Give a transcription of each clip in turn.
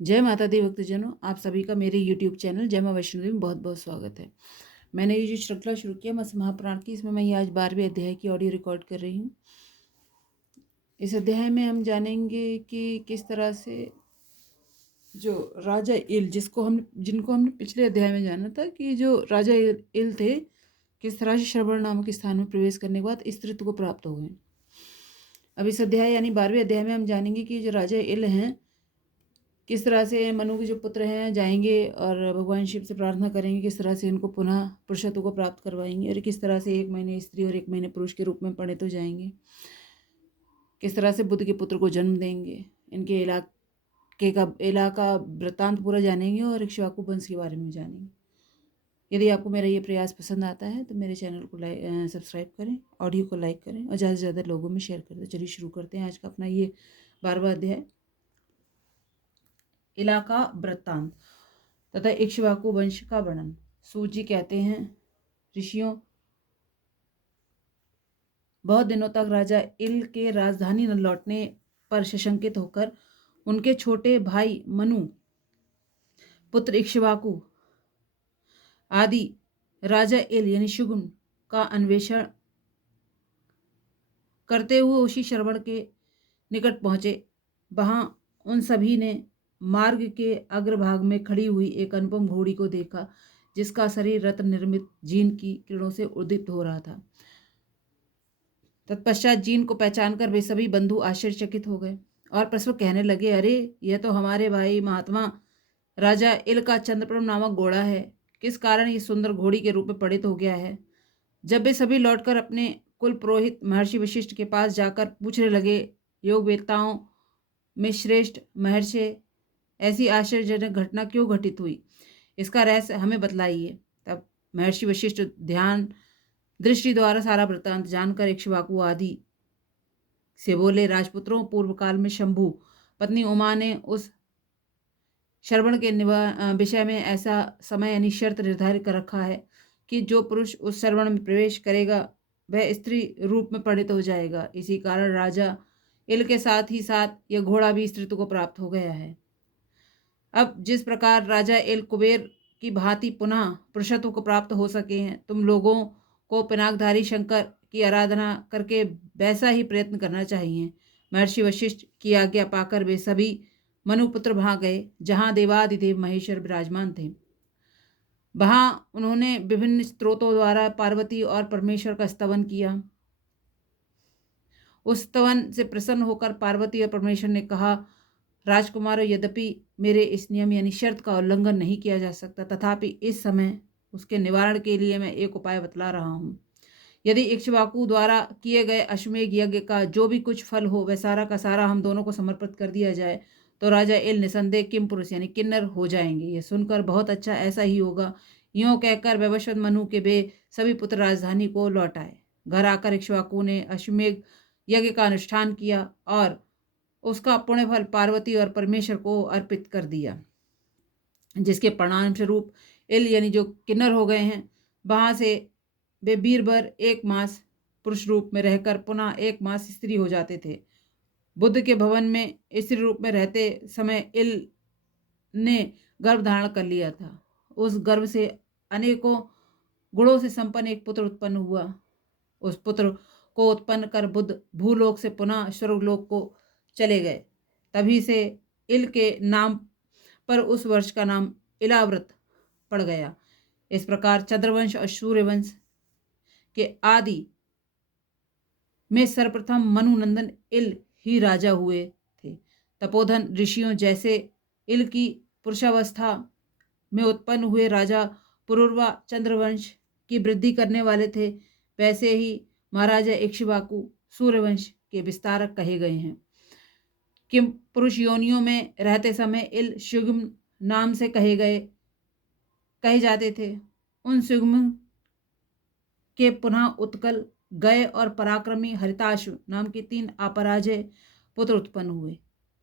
जय माता दी भक्तजनों, आप सभी का मेरे यूट्यूब चैनल जय माँ वैष्णो देवी में बहुत बहुत स्वागत है। मैंने ये जो श्रृंखला शुरू किया मत्स्य महापुराण की, इसमें मैं ये आज 12वें अध्याय की ऑडियो रिकॉर्ड कर रही हूँ। इस अध्याय में हम जानेंगे कि किस तरह से जो राजा इल जिनको हमने पिछले अध्याय में जाना था कि जो राजा इल थे, किस तरह से श्रवण नामक स्थान में प्रवेश करने के बाद स्त्रीत्व को प्राप्त हो गए। अब इस अध्याय यानी 12वें अध्याय में हम जानेंगे कि जो राजा इल हैं, किस तरह से मनु के जो पुत्र हैं जाएंगे और भगवान शिव से प्रार्थना करेंगे, किस तरह से इनको पुनः पुरुषत्व को प्राप्त करवाएंगे और किस तरह से 1 महीने स्त्री और 1 महीने पुरुष के रूप में परिणित हो जाएंगे, किस तरह से बुद्ध के पुत्र को जन्म देंगे, इनके इलाका वृत्तांत पूरा जानेंगे और इक्ष्वाकु वंश के बारे में जानेंगे। यदि आपको मेरा ये प्रयास पसंद आता है तो मेरे चैनल को सब्सक्राइब करें, ऑडियो को लाइक करें और ज़्यादा से ज़्यादा लोगों में शेयर करें। तो चलिए शुरू करते हैं आज का अपना ये 12वां अध्याय, इलाका वृत्तांत तथा इक्ष्वाकु वंश का वर्णन। सूत जी कहते हैं, ऋषियों, बहुत दिनों तक राजा इल के राजधानी न लौटने पर शंकित होकर उनके छोटे भाई मनु, पुत्र इक्ष्वाकु आदि राजा इल यानी शुगुन का अन्वेषण करते हुए उसी श्रवण के निकट पहुंचे। वहां उन सभी ने मार्ग के अग्रभाग में खड़ी हुई एक अनुपम घोड़ी को देखा, जिसका शरीर रत्न निर्मित जीन की किरणों से उद्दीप्त हो रहा था। तत्पश्चात जीन को पहचानकर वे सभी बंधु आश्चर्यचकित हो गए और परस्पर कहने लगे, अरे यह तो हमारे भाई महात्मा राजा इल का चंद्रप्रभ नामक घोड़ा है। किस कारण ये सुंदर घोड़ी के रूप में परिणित हो गया है। जब वे सभी लौटकर अपने कुल पुरोहित महर्षि वशिष्ठ के पास जाकर पूछने लगे, योग वेत्ताओं में श्रेष्ठ महर्षि, ऐसी आश्चर्यजनक घटना क्यों घटित हुई, इसका रहस्य हमें बतलाइए। तब महर्षि वशिष्ठ ध्यान दृष्टि द्वारा सारा वृत्तांत जानकर इक्ष्वाकु आदि से बोले, राजपुत्रों, पूर्व काल में शंभु पत्नी उमा ने उस श्रवण के विषय में ऐसा समय यानी शर्त निर्धारित कर रखा है कि जो पुरुष उस श्रवण में प्रवेश करेगा वह स्त्री रूप में परिणित हो जाएगा। इसी कारण राजा इल के साथ ही साथ यह घोड़ा भी स्त्रीत्व को प्राप्त हो गया है। अब जिस प्रकार राजा इल कुबेर की भांति पुनः पुरुषत्व को प्राप्त हो सके हैं, तुम लोगों को पिनाकधारी शंकर की आराधना करके वैसा ही प्रयत्न करना चाहिए। महर्षि वशिष्ठ की आज्ञा पाकर वे सभी मनुपुत्र वहां गए, जहां देवादिदेव महेश्वर विराजमान थे। वहां उन्होंने विभिन्न स्त्रोतों द्वारा पार्वती और परमेश्वर का स्तवन किया। उस स्तवन से प्रसन्न होकर पार्वती और परमेश्वर ने कहा, राजकुमारों, यद्यपि मेरे इस नियम यानी शर्त का उल्लंघन नहीं किया जा सकता, तथापि इस समय उसके निवारण के लिए मैं एक उपाय बतला रहा हूँ। यदि इक्ष्वाकु द्वारा किए गए अश्वमेध यज्ञ का जो भी कुछ फल हो वह सारा का सारा हम दोनों को समर्पित कर दिया जाए, तो राजा इल निसंदेह किम पुरुष यानी किन्नर हो जाएंगे। यह सुनकर बहुत अच्छा, ऐसा ही होगा। यूं कहकर वैवस्वत मनु के वे सभी पुत्र राजधानी को लौट आए। घर आकर इक्ष्वाकु ने अश्वमेध यज्ञ का अनुष्ठान किया और उसका पुण्य फल पार्वती और परमेश्वर को अर्पित कर दिया, जिसके परिणाम स्वरूप इल यानी जो किन्नर हो गए हैं, वहां से वे बीरबर 1 मास पुरुष रूप में रहकर पुनः 1 मास स्त्री हो जाते थे। बुद्ध के भवन में स्त्री रूप में रहते समय इल ने गर्भ धारण कर लिया था। उस गर्भ से अनेकों गुणों से संपन्न एक पुत्र उत्पन्न हुआ। उस पुत्र को उत्पन्न कर बुद्ध भूलोक से पुनः स्वर्गलोक को चले गए। तभी से इल के नाम पर उस वर्ष का नाम इलाव्रत पड़ गया। इस प्रकार चंद्रवंश और सूर्यवंश के आदि में सर्वप्रथम मनुनंदन इल ही राजा हुए थे। तपोधन ऋषियों जैसे इल की पुरुषावस्था में उत्पन्न हुए राजा पुरुरवा चंद्रवंश की वृद्धि करने वाले थे, वैसे ही महाराजा इक्ष्वाकु सूर्यवंश के विस्तारक कहे गए हैं। किम पुरुष योनियों में रहते समय इल शुग्म नाम से कहे जाते थे। उन शुग्म के पुनः उत्कल, गय और पराक्रमी हरिताश्व नाम के 3 अपराजय पुत्र उत्पन्न हुए।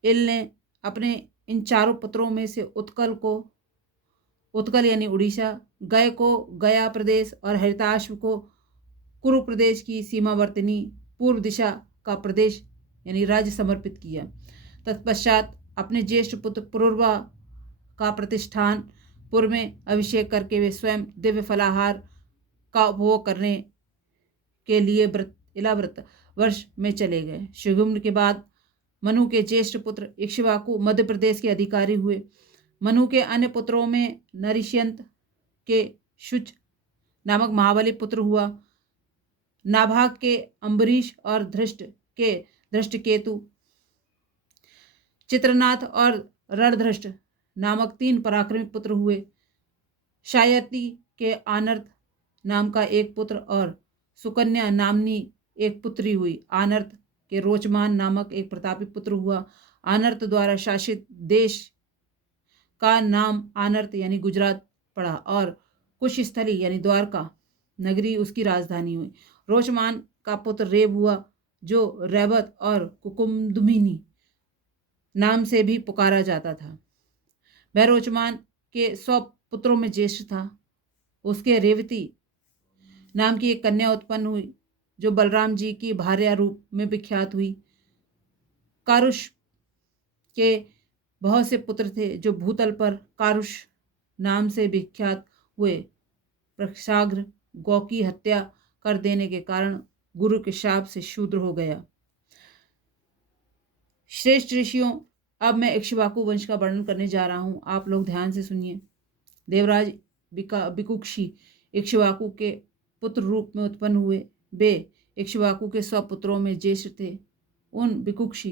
इल ने अपने इन चारों पुत्रों में से उत्कल यानी उड़ीसा, गय को गया प्रदेश और हरिताश्व को कुरु प्रदेश की सीमावर्तिनी पूर्व दिशा का प्रदेश यानी राज्य समर्पित किया। तत्पश्चात अपने ज्येष्ठ पुत्र पुरुरवा का प्रतिष्ठानपुर में अभिषेक करके वे स्वयं दिव्य फलाहार का उपभोग करने के लिए इलाव्रत वर्ष में चले गए। शृंगुम्न के बाद मनु के ज्येष्ठ पुत्र इक्ष्वाकु मध्य प्रदेश के अधिकारी हुए। मनु के अन्य पुत्रों में नरिष्यंत के शुच नामक महाबली पुत्र हुआ। नाभाग के अम्बरीश और धृष्ट के धृष्टकेतु, चित्रनाथ और रणधृष्ट नामक 3 पराक्रमी पुत्र हुए। शायती के आनर्त नाम का एक पुत्र और सुकन्या नामनी एक पुत्री हुई। आनर्त के रोचमान नामक एक प्रतापी पुत्र हुआ। आनर्त द्वारा शासित देश का नाम आनर्त यानी गुजरात पड़ा और कुशस्थली यानी द्वारका नगरी उसकी राजधानी हुई। रोचमान का पुत्र रेब हुआ जो रैबत और कुकुमदुमिनी नाम से भी पुकारा जाता था। वह रोचमान के 100 पुत्रों में ज्येष्ठ था। उसके रेवती नाम की एक कन्या उत्पन्न हुई जो बलराम जी की भार्या रूप में विख्यात हुई। कारुष के बहुत से पुत्र थे जो भूतल पर कारुष नाम से विख्यात हुए। प्रक्षाग्र गौ की हत्या कर देने के कारण गुरु के शाप से शूद्र हो गया। श्रेष्ठ ऋषियों, अब मैं इक्ष्वाकु वंश का वर्णन करने जा रहा हूँ, आप लोग ध्यान से सुनिए। देवराज बिकुक्षी इक्ष्वाकु के पुत्र रूप में उत्पन्न हुए। वे इक्ष्वाकु के 100 पुत्रों में ज्येष्ठ थे। उन बिकुक्षी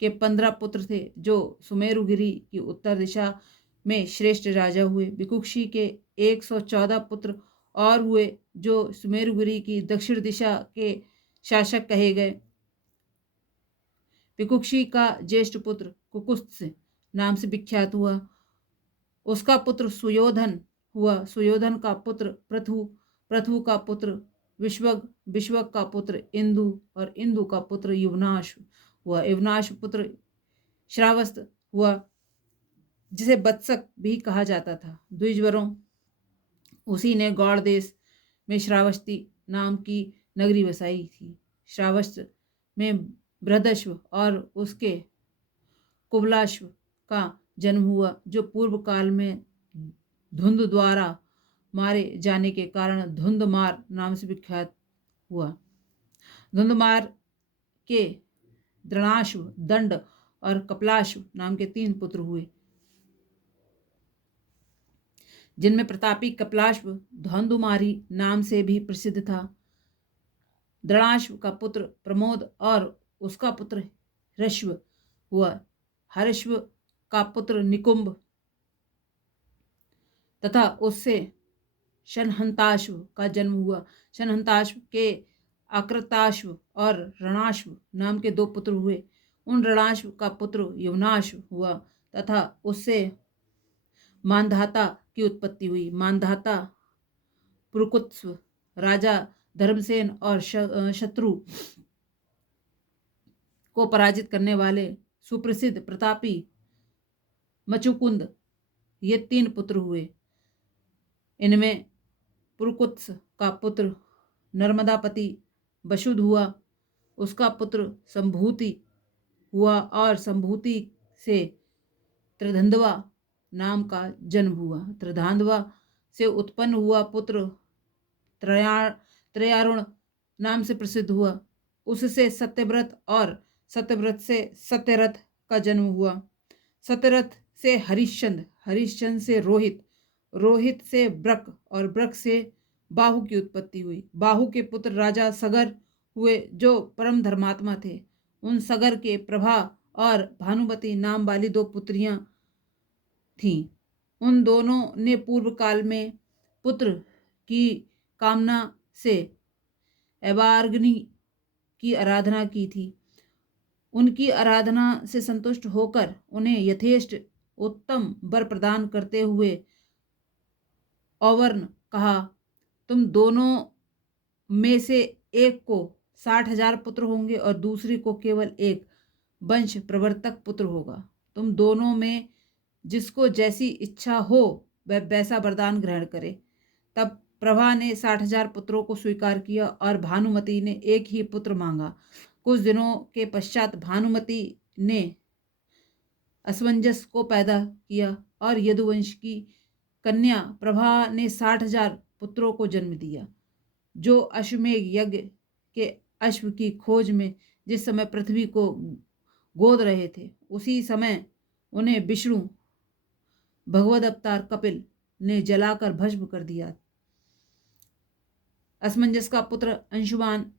के 15 पुत्र थे जो सुमेरुगिरी की उत्तर दिशा में श्रेष्ठ राजा हुए। बिकुक्षी के 114 पुत्र और हुए जो सुमेरुगिरी की दक्षिण दिशा के शासक कहे गए। बिकुक्षी का ज्येष्ठ पुत्र कुकुत्स नाम से विख्यात हुआ। उसका पुत्र सुयोधन हुआ। सुयोधन का पुत्र पृथु, पृथु का पुत्र विश्वक, विश्वक का पुत्र इंदु और इंदु का पुत्र युवनाश हुआ। युवनाश पुत्र श्रावस्त हुआ जिसे बत्सक भी कहा जाता था। द्विजवरों उसी ने गौड़ देश में श्रावस्ती नाम की नगरी बसाई थी। श्रावस्त में बृहदश्व और उसके कुबलाश्व का जन्म हुआ जो पूर्व काल में धुंध द्वारा मारे जाने के कारण धुंधमार नाम से विख्यात हुआ। धुंधमार के द्रणाश्व, दंड और कपलाश्व नाम के 3 पुत्र हुए जिनमें प्रतापी कपलाश्व धौंधुमारी नाम से भी प्रसिद्ध था। द्रणाश्व का पुत्र प्रमोद और उसका पुत्र हर्षव हुआ। हर्षव का पुत्र निकुंभ तथा उससे शनहंताश्व का जन्म हुआ। शनहंताश्व के आकृताश्व और रणाश्व नाम के 2 पुत्र हुए। उन रणाश्व का पुत्र युवनाश्व हुआ तथा उससे मानधाता की उत्पत्ति हुई। मानधाता पुरुकुत्स्व राजा धर्मसेन और शत्रु को पराजित करने वाले सुप्रसिद्ध प्रतापी मचुकुंद ये 3 पुत्र हुए। इनमें पुरुकुत्स का पुत्र नर्मदापति बशुद हुआ। उसका पुत्र संभूति हुआ और संभूति से त्रिधंधवा नाम का जन्म हुआ। त्रिधांधवा से उत्पन्न हुआ पुत्र त्रयारुण नाम से प्रसिद्ध हुआ। उससे सत्यव्रत और सत्यव्रत से सत्यरथ का जन्म हुआ। सत्यरथ से हरिश्चंद्र, हरिश्चंद्र से रोहित, रोहित से ब्रक और ब्रक से बाहु की उत्पत्ति हुई। बाहु के पुत्र राजा सगर हुए जो परम धर्मात्मा थे। उन सगर के प्रभा और भानुमति नाम वाली 2 पुत्रियां थीं। उन दोनों ने पूर्व काल में पुत्र की कामना से एवार्ग्नि की आराधना की थी। उनकी आराधना से संतुष्ट होकर उन्हें यथेष्ट उत्तम वर प्रदान करते हुए औवर्ण कहा, तुम दोनों में से एक को 60,000 पुत्र होंगे और दूसरी को केवल एक वंश प्रवर्तक पुत्र होगा। तुम दोनों में जिसको जैसी इच्छा हो वह वैसा वरदान ग्रहण करे। तब प्रभा ने 60,000 पुत्रों को स्वीकार किया और भानुमति ने एक ही पुत्र मांगा। कुछ दिनों के पश्चात भानुमति ने असमंजस को पैदा किया और यदुवंश की कन्या प्रभा ने 60,000 पुत्रों को जन्म दिया, जो अश्वमेघ यज्ञ के अश्व की खोज में जिस समय पृथ्वी को गोद रहे थे, उसी समय उन्हें विष्णु भगवद अवतार कपिल ने जलाकर भस्म कर दिया। असमंजस का पुत्र अंशुमान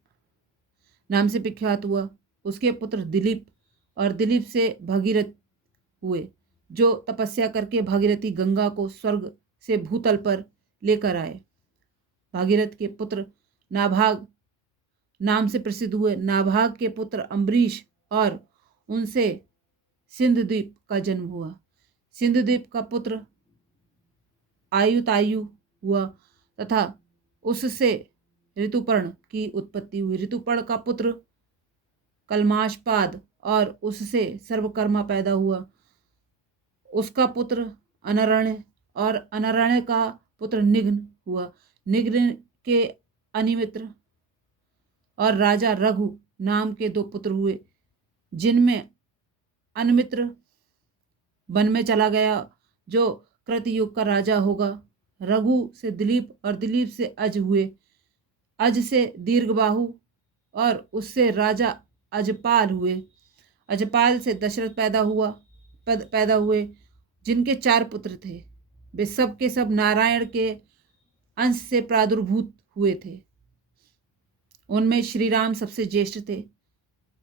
नाम से विख्यात हुआ। उसके पुत्र दिलीप और दिलीप से भगीरथ हुए, जो तपस्या करके भागीरथी गंगा को स्वर्ग से भूतल पर लेकर आए। भागीरथ के पुत्र नाभाग नाम से प्रसिद्ध हुए। नाभाग के पुत्र अम्बरीश और उनसे सिंधुद्वीप का जन्म हुआ। सिंधुद्वीप का पुत्र आयुतायु हुआ तथा उससे ऋतुपर्ण की उत्पत्ति हुई। ऋतुपर्ण का पुत्र कलमाशपाद और उससे सर्वकर्मा पैदा हुआ। उसका पुत्र अनरण्य और अनरण्य का पुत्र निघ्न हुआ। निघ्न के अनिमित्र और राजा रघु नाम के 2 पुत्र हुए, जिनमें अनिमित्र वन में चला गया, जो कृतयुग का राजा होगा। रघु से दिलीप और दिलीप से अज हुए। अज से दीर्घबाहु और उससे राजा अजपाल हुए। अजपाल से दशरथ पैदा हुए, जिनके 4 पुत्र थे। वे सब के सब नारायण के अंश से प्रादुर्भूत हुए थे। उनमें श्री राम सबसे ज्येष्ठ थे,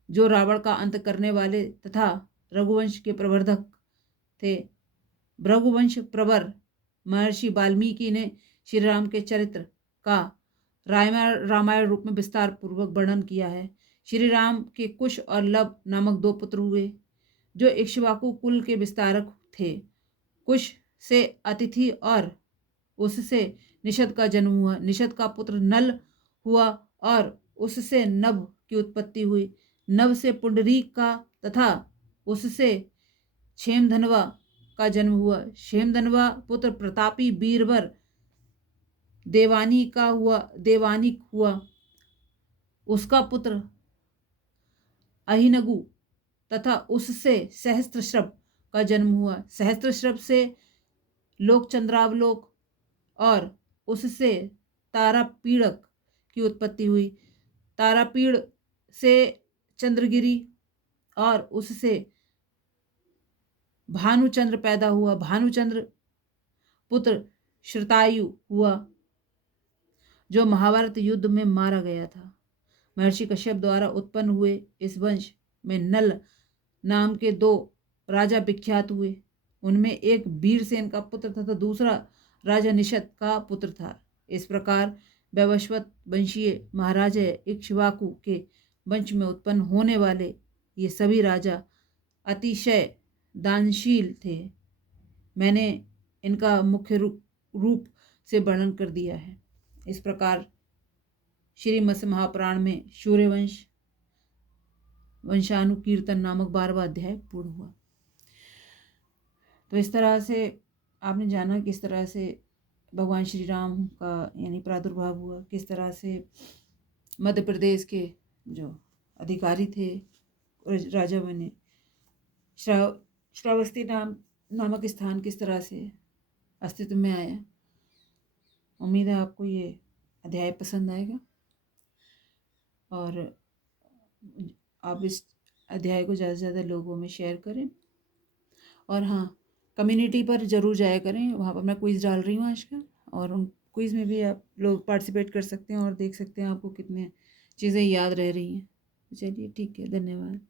जो रावण का अंत करने वाले तथा रघुवंश के प्रवर्धक थे। रघुवंश प्रवर महर्षि वाल्मीकि ने श्री राम के चरित्र का रामायण रूप में विस्तार पूर्वक वर्णन किया है। श्री राम के कुश और लव नामक 2 पुत्र हुए, जो इक्ष्वाकु कुल के विस्तारक थे। कुश से अतिथि और उससे निषद का जन्म हुआ। निषद का पुत्र नल हुआ और उससे नभ की उत्पत्ति हुई। नभ से पुंडरीक का तथा उससे क्षेमधनवा का जन्म हुआ। क्षेमधनवा पुत्र प्रतापी बीरबर देवानिक हुआ। उसका पुत्र अहिनगु तथा उससे सहस्त्रश्रव का जन्म हुआ। सहस्त्रश्रव से लोकचंद्रावलोक और उससे तारापीड़क की उत्पत्ति हुई। तारापीड़ से चंद्रगिरी और उससे भानुचंद्र पैदा हुआ। भानुचंद्र पुत्र श्रुतायु हुआ, जो महाभारत युद्ध में मारा गया था। महर्षि कश्यप द्वारा उत्पन्न हुए इस वंश में नल नाम के 2 राजा विख्यात हुए। उनमें एक वीरसेन का पुत्र तथा दूसरा राजा निषद का पुत्र था। इस प्रकार वैवस्वत वंशीय महाराजा इक्ष्वाकु के वंश में उत्पन्न होने वाले ये सभी राजा अतिशय दानशील थे। मैंने इनका मुख्य रूप से वर्णन कर दिया है। इस प्रकार श्रीमद् महापुराण में सूर्यवंश वंशानुकीर्तन नामक 12वां अध्याय पूर्ण हुआ। तो इस तरह से आपने जाना किस तरह से भगवान श्री राम का यानी प्रादुर्भाव हुआ, किस तरह से मध्य प्रदेश के जो अधिकारी थे राजा बने, श्रावस्ती नामक स्थान किस तरह से अस्तित्व में आया। उम्मीद है आपको ये अध्याय पसंद आएगा और आप इस अध्याय को ज़्यादा से ज़्यादा लोगों में शेयर करें। और हाँ, कम्युनिटी पर ज़रूर जाया करें, वहाँ पर मैं क्विज़ डाल रही हूँ आजकल, और उन क्विज़ में भी आप लोग पार्टिसिपेट कर सकते हैं और देख सकते हैं आपको कितने चीज़ें याद रह रही हैं। चलिए ठीक है, धन्यवाद।